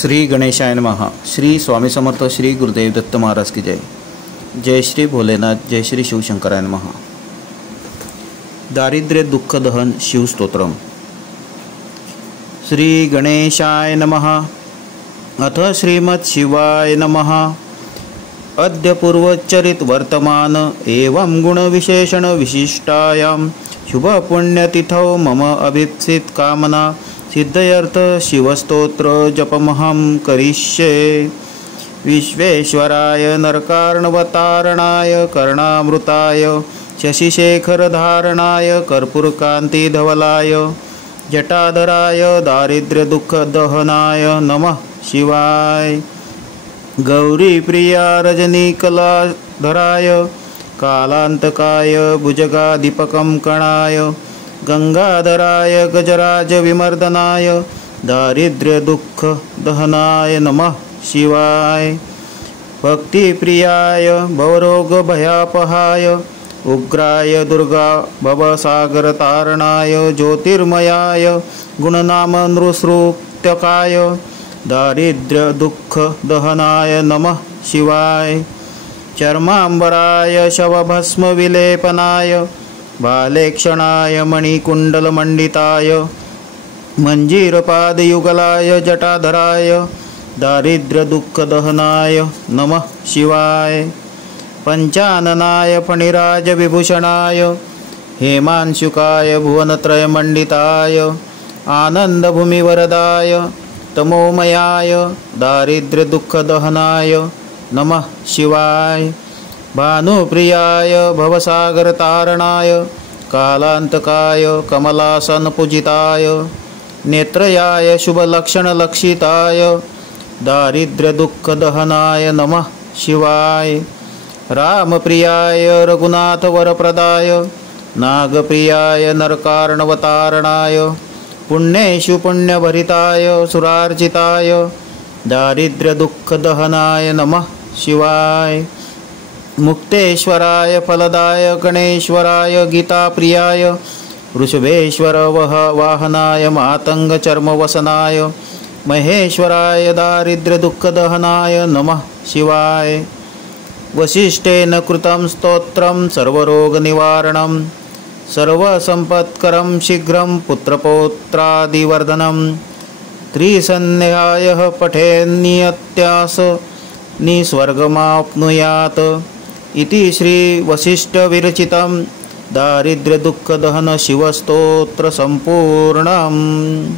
श्री गणेशाय नमः। श्री स्वामी समर्थ श्री गुरुदेव दत्त महाराज की जय। जय श्री भोलेनाथ, जय श्री शिवशंकराय नमः। दारिद्र्य दुःख दहन शिवस्तोत्रम। श्री गणेशाय नमः। अथ श्रीमत् शिवाय नमः। अद्य पूर्वचरित वर्तमान एवं गुण विशेषण विशिष्टायां शुभ पुण्यतिथौ मम अभीप्सित कामना सिद्धयर्थ शिवस्तोत्र जपमहं करिष्ये। विश्वेश्वराय नरकार्णवतारणाय कर्णामृताय शशिशेखरधारणाय कर्पूरकान्तिधवलाय जटाधराय दारिद्र्यदुःखदहनाय नमः शिवाय। गौरीप्रिया रजनीकलाधराय कालान्तकाय भुजगाधिपकं कणाय गंगाधराय गजराज विमर्दनाय दारिद्र्यदुःखदहनाय नमः शिवाय। भक्तिप्रियाय भवरोगभयापहाय उग्राय दुर्गा भवसागरतारणाय ज्योतिर्मयाय गुणनाम नृसृत्यकाय दारिद्र्यदुःखदहनाय नमः शिवाय। चर्मांबराय शवभस्मविलेपनाय बालेक्षणाय मणिकुण्डलमण्डिताय मञ्जीरपादयुगलाय जटाधराय दारिद्र्यदुःखदहनाय नमः शिवाय। पञ्चाननाय फणिराजविभूषणाय हेमांशुकाय भुवनत्रयमण्डिताय आनन्दभूमिवरदाय तमोमयाय दारिद्र्यदुःखदहनाय नमः शिवाय। भानुप्रियाय भवसागरतारणाय कालान्तकाय कमलासनपूजिताय नेत्रयाय शुभलक्षणलक्षिताय दारिद्र्यदुःखदहनाय नमः शिवाय। रामप्रियाय रघुनाथवरप्रदाय नागप्रियाय नरकार्णवतारणाय पुण्येषु पुण्यभरिताय सुरार्चिताय दारिद्र्यदुःखदहनाय नमः शिवाय। मुक्तेश्वराय फलदाय गणेश्वराय गीताप्रियाय वृषभेश्वर वाहनाय मातंगचर्मवसनाय महेश्वराय दारिद्र्यदुःखदहनाय नमः शिवाय। वसिष्ठेन कृतं स्तोत्रं सर्वरोगनिवारणं सर्वसम्पत्करं शीघ्रं पुत्रपौत्रादिवर्धनं त्रिसन्ध्यायः पठेन्नियत्यास निस्वर्गमाप्नुयात् इति श्री वसिष्ठ विरचितं दारिद्र्यदुःखदहन शिवस्तोत्र संपूर्णम्।